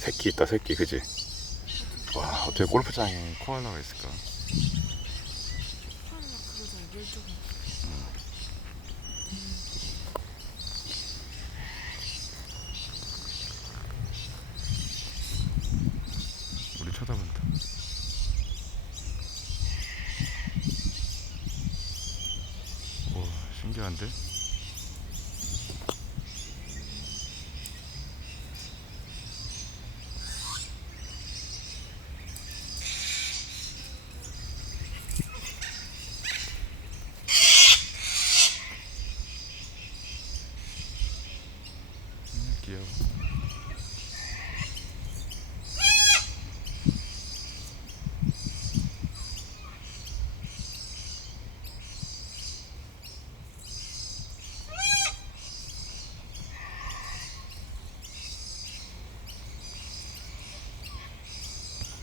새끼 있다, 새끼. 그지? 와, 어떻게 골프장에 코알라가 있을까? 코알라 그거잖아, 물조개. 우리 쳐다본다. 와, 신기한데? 귀여워.